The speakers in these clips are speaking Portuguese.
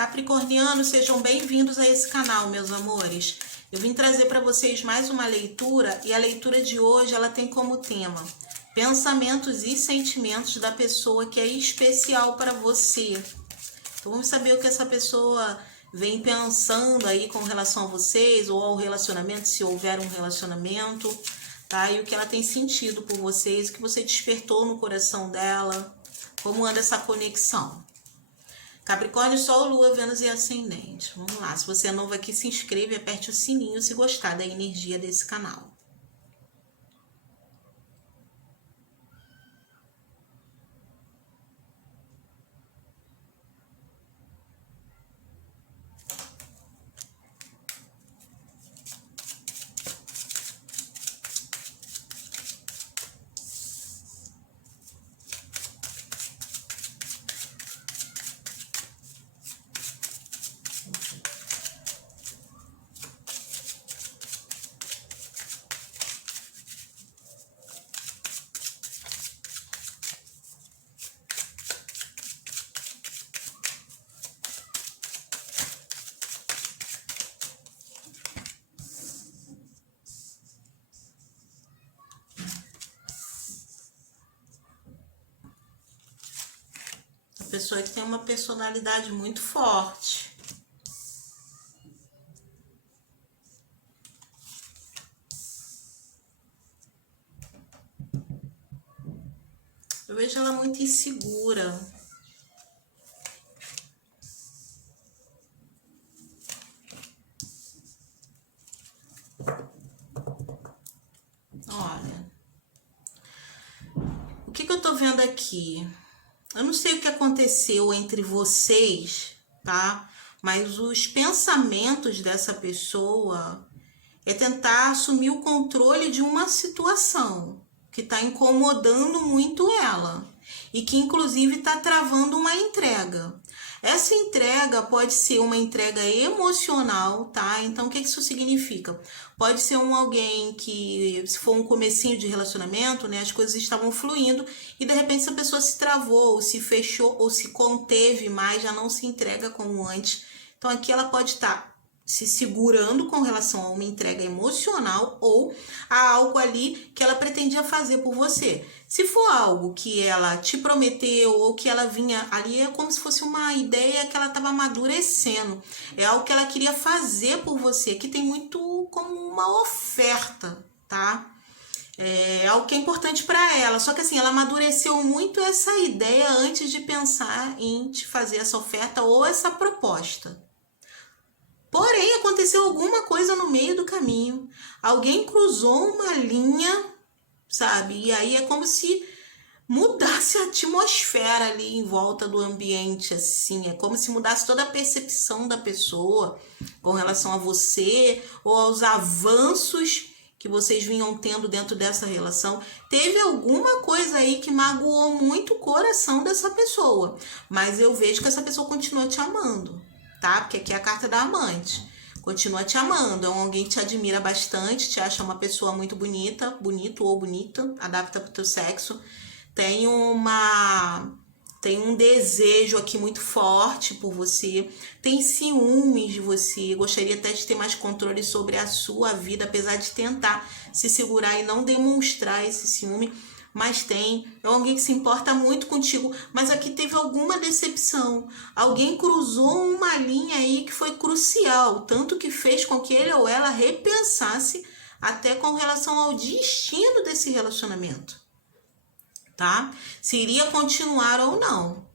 Capricornianos, sejam bem-vindos a esse canal, meus amores. Eu vim trazer para vocês mais uma leitura e a leitura de hoje ela tem como tema pensamentos e sentimentos da pessoa que é especial para você. Então vamos saber o que essa pessoa vem pensando aí com relação a vocês ou ao relacionamento, se houver um relacionamento, tá? E o que ela tem sentido por vocês, o que você despertou no coração dela, como anda essa conexão. Capricórnio, Sol, Lua, Vênus e Ascendente. Vamos lá, se você é novo aqui, se inscreva e aperte o sininho se gostar da energia desse canal. Pessoa que tem uma personalidade muito forte. Eu vejo ela muito insegura. Olha, o que eu tô vendo aqui? Eu não sei o que aconteceu entre vocês, tá? Mas os pensamentos dessa pessoa é tentar assumir o controle de uma situação que está incomodando muito ela e que inclusive está travando uma entrega. Essa entrega pode ser uma entrega emocional, tá? Então, o que isso significa? Pode ser alguém que, se for um comecinho de relacionamento, né, as coisas estavam fluindo e de repente essa pessoa se travou, ou se fechou, ou se conteve mais, já não se entrega como antes. Então, aqui ela pode estar se segurando com relação a uma entrega emocional ou a algo ali que ela pretendia fazer por você. Se for algo que ela te prometeu ou que ela vinha ali, é como se fosse uma ideia que ela estava amadurecendo. É algo que ela queria fazer por você, que tem muito como uma oferta, tá? É algo que é importante para ela. Só que assim, ela amadureceu muito essa ideia antes de pensar em te fazer essa oferta ou essa proposta. Porém, aconteceu alguma coisa no meio do caminho. Alguém cruzou uma linha, sabe? E aí é como se mudasse a atmosfera ali em volta do ambiente, assim. É como se mudasse toda a percepção da pessoa com relação a você ou aos avanços que vocês vinham tendo dentro dessa relação. Teve alguma coisa aí que magoou muito o coração dessa pessoa. Mas eu vejo que essa pessoa continua te amando, tá? Porque aqui é a carta da amante. Continua te amando, é alguém que te admira bastante, te acha uma pessoa muito bonita, bonito ou bonita, adapta pro teu sexo. Tem um desejo aqui muito forte por você, tem ciúmes de você, gostaria até de ter mais controle sobre a sua vida, apesar de tentar se segurar e não demonstrar esse ciúme. Mas é alguém que se importa muito contigo, mas aqui teve alguma decepção. Alguém cruzou uma linha aí que foi crucial, tanto que fez com que ele ou ela repensasse até com relação ao destino desse relacionamento, tá? Se iria continuar ou não.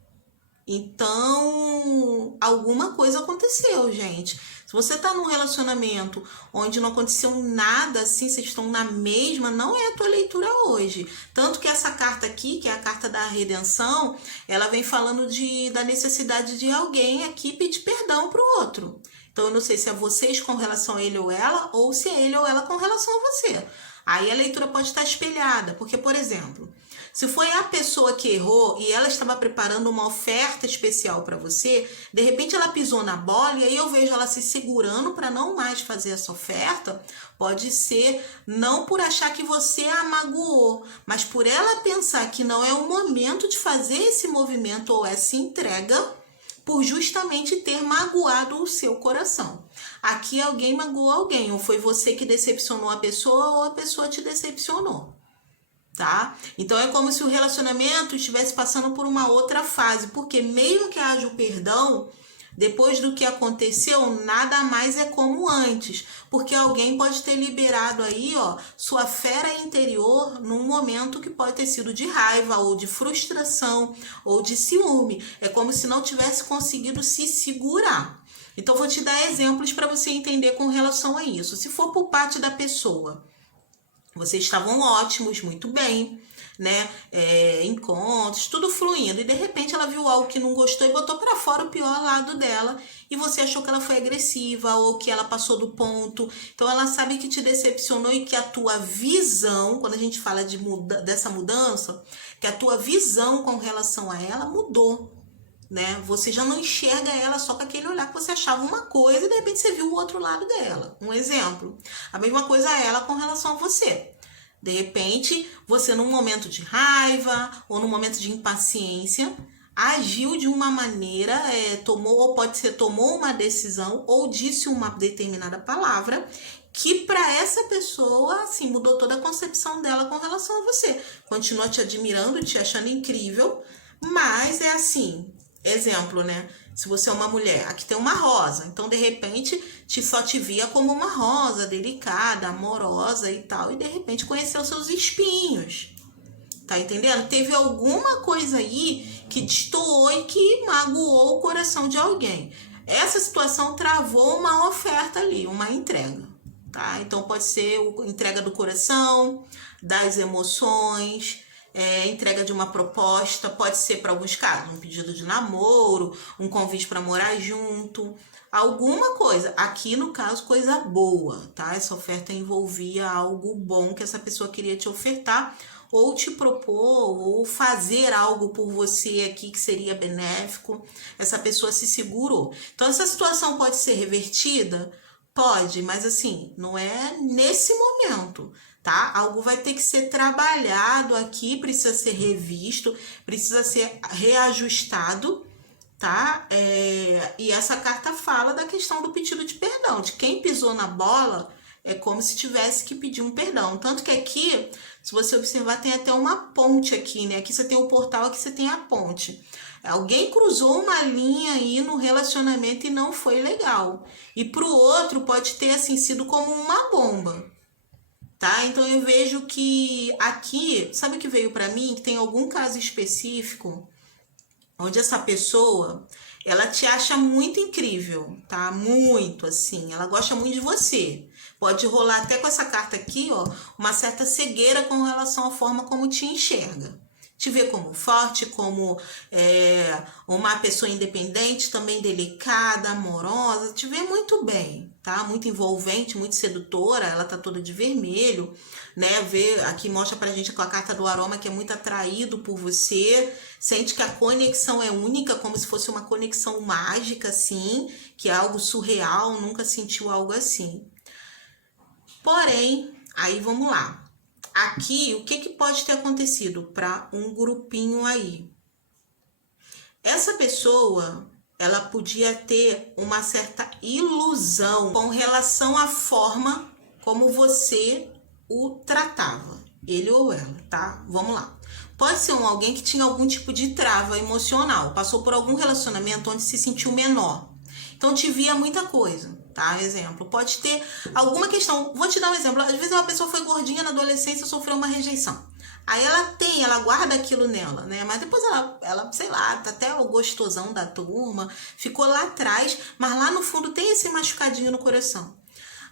Então, alguma coisa aconteceu, gente. Se você tá num relacionamento onde não aconteceu nada assim, vocês estão na mesma, não é a tua leitura hoje. Tanto que essa carta aqui, que é a carta da redenção, ela vem falando da necessidade de alguém aqui pedir perdão pro outro. Então, eu não sei se é vocês com relação a ele ou ela, ou se é ele ou ela com relação a você. Aí a leitura pode estar espelhada, porque, por exemplo, se foi a pessoa que errou e ela estava preparando uma oferta especial para você, de repente ela pisou na bola e aí eu vejo ela se segurando para não mais fazer essa oferta. Pode ser não por achar que você a magoou, mas por ela pensar que não é o momento de fazer esse movimento ou essa entrega por justamente ter magoado o seu coração. Aqui alguém magoou alguém, ou foi você que decepcionou a pessoa, ou a pessoa te decepcionou, tá? Então é como se o relacionamento estivesse passando por uma outra fase, porque mesmo que haja o perdão, depois do que aconteceu, nada mais é como antes, porque alguém pode ter liberado aí, ó, sua fera interior num momento que pode ter sido de raiva, ou de frustração, ou de ciúme. É como se não tivesse conseguido se segurar. Então, vou te dar exemplos para você entender com relação a isso. Se for por parte da pessoa, vocês estavam ótimos, muito bem, né? Encontros, tudo fluindo. E de repente ela viu algo que não gostou e botou para fora o pior lado dela. E você achou que ela foi agressiva ou que ela passou do ponto. Então ela sabe que te decepcionou e que a tua visão, quando a gente fala dessa mudança, que a tua visão com relação a ela mudou. Né? Você já não enxerga ela só com aquele olhar que você achava uma coisa e de repente você viu o outro lado dela. Um exemplo. A mesma coisa ela com relação a você. De repente, você num momento de raiva ou num momento de impaciência, agiu de uma maneira, tomou uma decisão ou disse uma determinada palavra que para essa pessoa, assim, mudou toda a concepção dela com relação a você. Continua te admirando, te achando incrível, mas é assim, exemplo, né? Se você é uma mulher, aqui tem uma rosa, então de repente só te via como uma rosa delicada, amorosa e tal, e de repente conheceu seus espinhos, tá entendendo? Teve alguma coisa aí que destoou e que magoou o coração de alguém. Essa situação travou uma oferta ali, uma entrega, tá? Então pode ser entrega do coração, das emoções, entrega de uma proposta, pode ser para alguns casos um pedido de namoro, um convite para morar junto, alguma coisa. Aqui no caso, coisa boa, tá? Essa oferta envolvia algo bom que essa pessoa queria te ofertar, ou te propor, ou fazer algo por você aqui que seria benéfico. Essa pessoa se segurou. Então essa situação pode ser revertida? Pode, mas assim, não é nesse momento. Tá? Algo vai ter que ser trabalhado aqui, precisa ser revisto, precisa ser reajustado, tá? E essa carta fala da questão do pedido de perdão, de quem pisou na bola, é como se tivesse que pedir um perdão. Tanto que aqui, se você observar, tem até uma ponte aqui, né? Aqui você tem o portal, aqui você tem a ponte. Alguém cruzou uma linha aí no relacionamento e não foi legal. E pro outro pode ter, assim, sido como uma bomba. Tá? Então eu vejo que aqui, sabe o que veio para mim? Que tem algum caso específico onde essa pessoa, ela te acha muito incrível, tá? Muito, assim, ela gosta muito de você. Pode rolar até com essa carta aqui, ó, uma certa cegueira com relação à forma como te enxerga. Te vê como forte, como uma pessoa independente, também delicada, amorosa, te vê muito bem, tá? Muito envolvente, muito sedutora, ela tá toda de vermelho, né? Aqui mostra pra gente com a carta do aroma que é muito atraído por você, sente que a conexão é única, como se fosse uma conexão mágica, assim, que é algo surreal, nunca sentiu algo assim. Porém, aí vamos lá. Aqui, o que pode ter acontecido para um grupinho aí? Essa pessoa, ela podia ter uma certa ilusão com relação à forma como você o tratava, ele ou ela, tá? Vamos lá. Pode ser alguém que tinha algum tipo de trava emocional, passou por algum relacionamento onde se sentiu menor. Então, te via muita coisa, tá? Exemplo, pode ter alguma questão. Vou te dar um exemplo. Às vezes uma pessoa foi gordinha na adolescência e sofreu uma rejeição. Aí ela guarda aquilo nela, né? Mas depois ela, sei lá, tá até o gostosão da turma, ficou lá atrás, mas lá no fundo tem esse machucadinho no coração.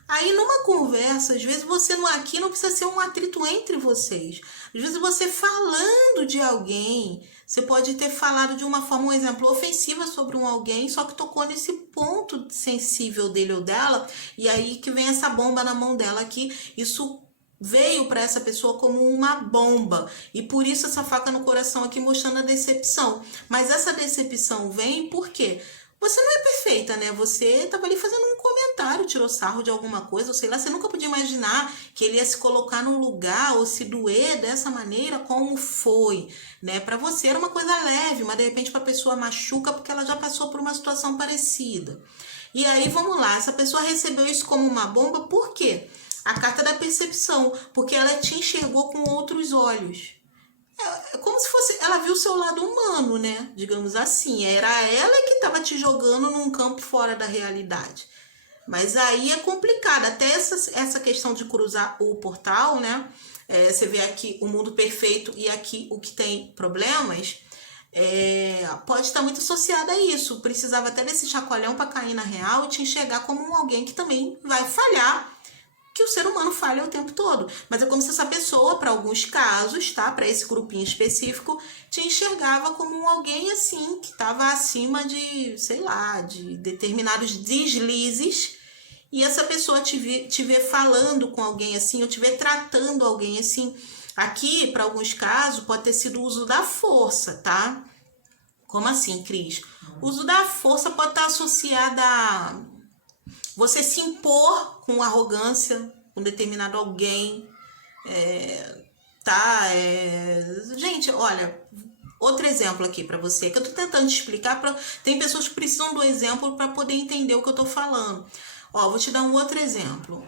Aí numa conversa, às vezes aqui não precisa ser um atrito entre vocês. Às vezes você falando de alguém, você pode ter falado de uma forma, um exemplo, ofensiva sobre alguém, só que tocou nesse ponto sensível dele ou dela, e aí que vem essa bomba na mão dela aqui, isso veio para essa pessoa como uma bomba, e por isso essa faca no coração aqui mostrando a decepção. Mas essa decepção vem por quê? Você não é perfeita, né? Você estava ali fazendo um comentário. comentário, tirou sarro de alguma coisa, ou sei lá, você nunca podia imaginar que ele ia se colocar num lugar ou se doer dessa maneira como foi, né? Para você era uma coisa leve, mas de repente para a pessoa machuca porque ela já passou por uma situação parecida. E aí, vamos lá, essa pessoa recebeu isso como uma bomba, por quê? A carta da percepção, porque ela te enxergou com outros olhos. É como se fosse, ela viu o seu lado humano, né? Digamos assim, era ela que estava te jogando num campo fora da realidade. Mas aí é complicado, até essa questão de cruzar o portal, né? Você vê aqui o mundo perfeito e aqui o que tem problemas, pode estar muito associada a isso. Precisava até desse chacoalhão para cair na real e te enxergar como alguém que também vai falhar, que o ser humano falha o tempo todo. Mas é como se essa pessoa, para alguns casos, tá? Para esse grupinho específico, te enxergava como alguém assim, que estava acima de, sei lá, de determinados deslizes. E essa pessoa te vê falando com alguém assim, ou te vê tratando alguém assim. Aqui, para alguns casos, pode ter sido o uso da força, tá? Como assim, Cris? O uso da força pode estar associado a você se impor com arrogância com determinado alguém, tá? Gente, olha, outro exemplo aqui para você, que eu tô tentando te explicar, tem pessoas que precisam do exemplo para poder entender o que eu tô falando. Ó, vou te dar um outro exemplo,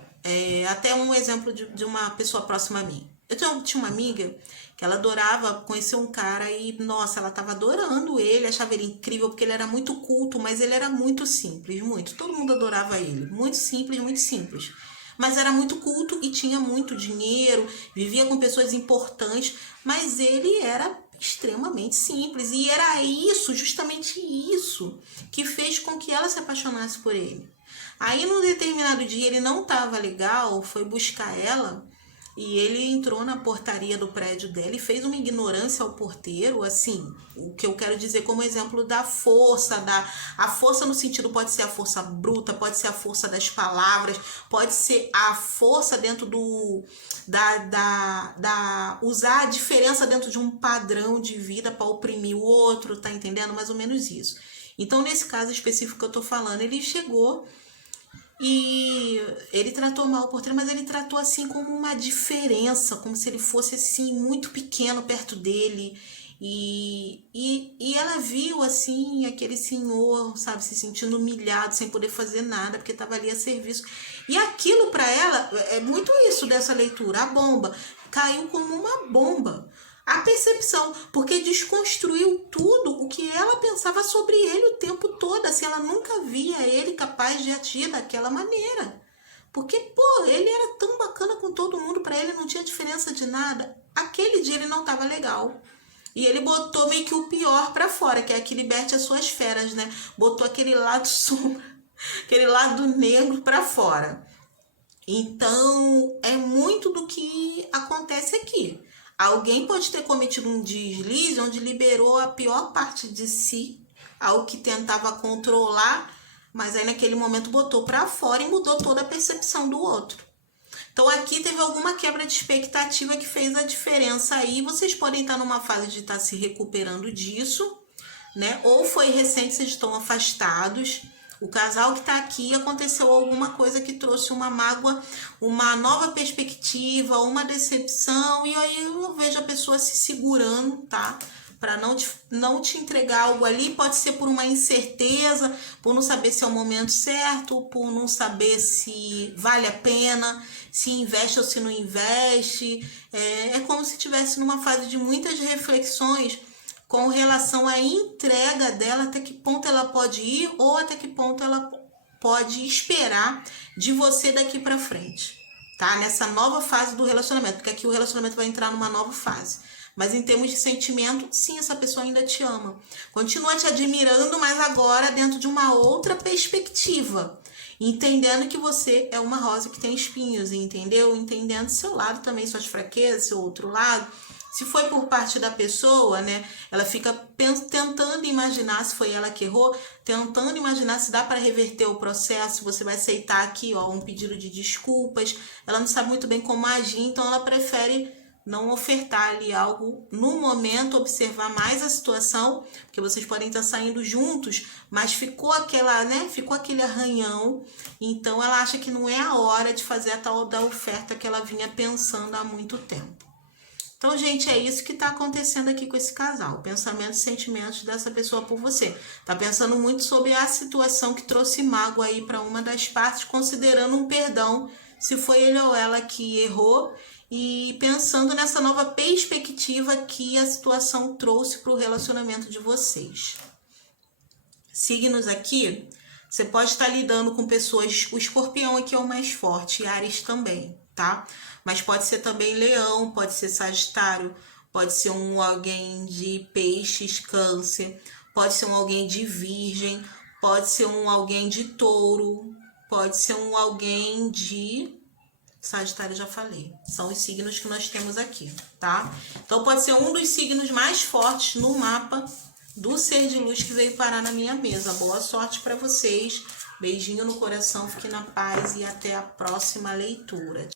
até um exemplo de uma pessoa próxima a mim. Eu tinha uma amiga que ela adorava conhecer um cara e, nossa, ela tava adorando ele, achava ele incrível porque ele era muito culto, mas ele era muito simples, muito. Todo mundo adorava ele, muito simples, muito simples. Mas era muito culto e tinha muito dinheiro, vivia com pessoas importantes, mas ele era extremamente simples. E era isso, justamente isso, que fez com que ela se apaixonasse por ele. Aí, num determinado dia, ele não estava legal, foi buscar ela e ele entrou na portaria do prédio dela e fez uma ignorância ao porteiro, assim, o que eu quero dizer como exemplo da força, a força no sentido, pode ser a força bruta, pode ser a força das palavras, pode ser a força dentro usar a diferença dentro de um padrão de vida para oprimir o outro, tá entendendo? Mais ou menos isso. Então, nesse caso específico que eu tô falando, ele chegou e ele tratou mal o porteiro, mas ele tratou assim como uma diferença, como se ele fosse assim muito pequeno perto dele. E ela viu assim aquele senhor, sabe, se sentindo humilhado, sem poder fazer nada, porque estava ali a serviço. E aquilo para ela é muito isso dessa leitura, a bomba caiu como uma bomba. A percepção, porque desconstruiu tudo o que ela pensava sobre ele o tempo todo, assim, ela nunca via ele capaz de agir daquela maneira. Porque, pô, ele era tão bacana com todo mundo, para ele não tinha diferença de nada. Aquele dia ele não estava legal. E ele botou meio que o pior para fora, que é que liberte as suas feras, né? Botou aquele lado sombra, aquele lado negro para fora. Então, é muito do que acontece aqui. Alguém pode ter cometido um deslize onde liberou a pior parte de si, algo que tentava controlar, mas aí naquele momento botou para fora e mudou toda a percepção do outro. Então aqui teve alguma quebra de expectativa que fez a diferença aí. Vocês podem estar numa fase de estar se recuperando disso, né? Ou foi recente, vocês estão afastados. O casal que está aqui, aconteceu alguma coisa que trouxe uma mágoa, uma nova perspectiva, uma decepção, e aí eu vejo a pessoa se segurando, tá? Para não te entregar algo ali, pode ser por uma incerteza, por não saber se é o momento certo, por não saber se vale a pena, se investe ou se não investe. É como se estivesse numa fase de muitas reflexões com relação à entrega dela, até que ponto ela pode ir ou até que ponto ela pode esperar de você daqui para frente, tá? Nessa nova fase do relacionamento, porque aqui o relacionamento vai entrar numa nova fase. Mas em termos de sentimento, sim, essa pessoa ainda te ama. Continua te admirando, mas agora dentro de uma outra perspectiva. Entendendo que você é uma rosa que tem espinhos, entendeu? Entendendo seu lado também, suas fraquezas, seu outro lado. Se foi por parte da pessoa, né? Ela fica tentando imaginar se foi ela que errou, tentando imaginar se dá para reverter o processo, você vai aceitar aqui, ó, um pedido de desculpas. Ela não sabe muito bem como agir, então ela prefere não ofertar ali algo no momento, observar mais a situação, porque vocês podem estar saindo juntos, mas ficou aquela, né? Ficou aquele arranhão, então ela acha que não é a hora de fazer a tal da oferta que ela vinha pensando há muito tempo. Então, gente, é isso que está acontecendo aqui com esse casal. Pensamentos e sentimentos dessa pessoa por você. Tá pensando muito sobre a situação que trouxe mágoa aí para uma das partes, considerando um perdão, se foi ele ou ela que errou, e pensando nessa nova perspectiva que a situação trouxe para o relacionamento de vocês. Signos aqui, você pode estar lidando com pessoas, o escorpião aqui é o mais forte, e Áries também, tá? Mas pode ser também leão, pode ser sagitário, pode ser alguém de peixes, câncer, pode ser alguém de virgem, pode ser alguém de touro, pode ser alguém de Sagitário, já falei. São os signos que nós temos aqui, tá? Então pode ser um dos signos mais fortes no mapa do ser de luz que veio parar na minha mesa. Boa sorte para vocês. Beijinho no coração, fique na paz e até a próxima leitura.